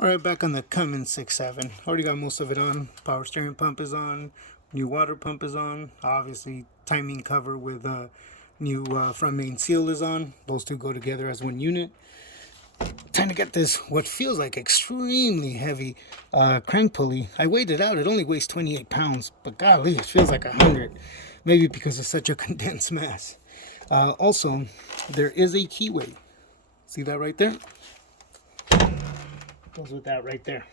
Alright, back on the Cummuns 6.7. Already got most of it on. Power steering pump is on. New water pump is on. Obviously, timing cover with new front main seal is on. Those two go together as one unit. Time to get this, what feels like extremely heavy crank pulley. I weighed it out. It only weighs 28 pounds. But golly, it feels like 100. Maybe because it's such a condensed mass. Also, there is a keyway. See that right there? Goes with that right there.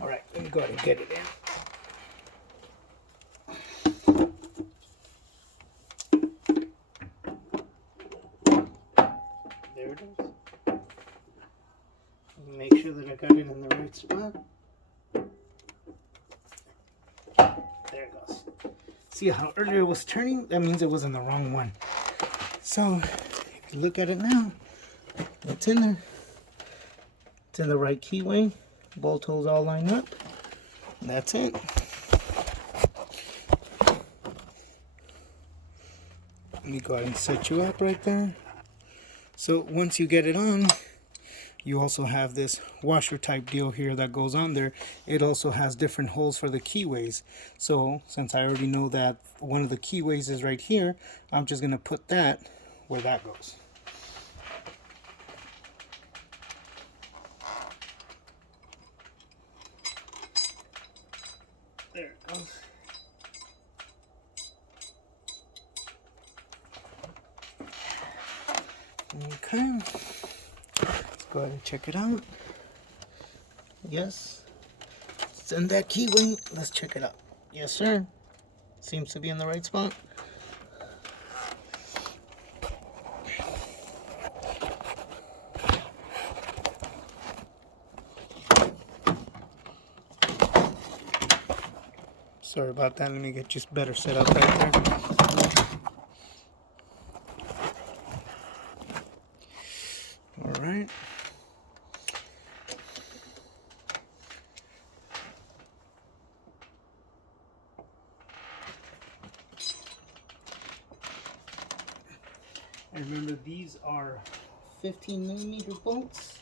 All right, let me go ahead and get it in. There it is. Make sure that I got it in the right spot. There it goes. See how earlier it was turning? That means it was in the wrong one. So, if you look at it now, it's in there. It's in the right keyway. Bolt holes all line up. That's it. Let me go ahead and set you up right there. So once you get it on, you also have this washer type deal here that goes on there. It also has different holes for the keyways. So since I already know that one of the keyways is right here, I'm just going to put that where that goes. There it goes. Okay. Let's go ahead and check it out. Yes. It's in that keyway. Let's check it out. Yes, sir. Seems to be in the right spot. Sorry about that. Let me get just better set up right there. All right. And remember, these are 15mm bolts.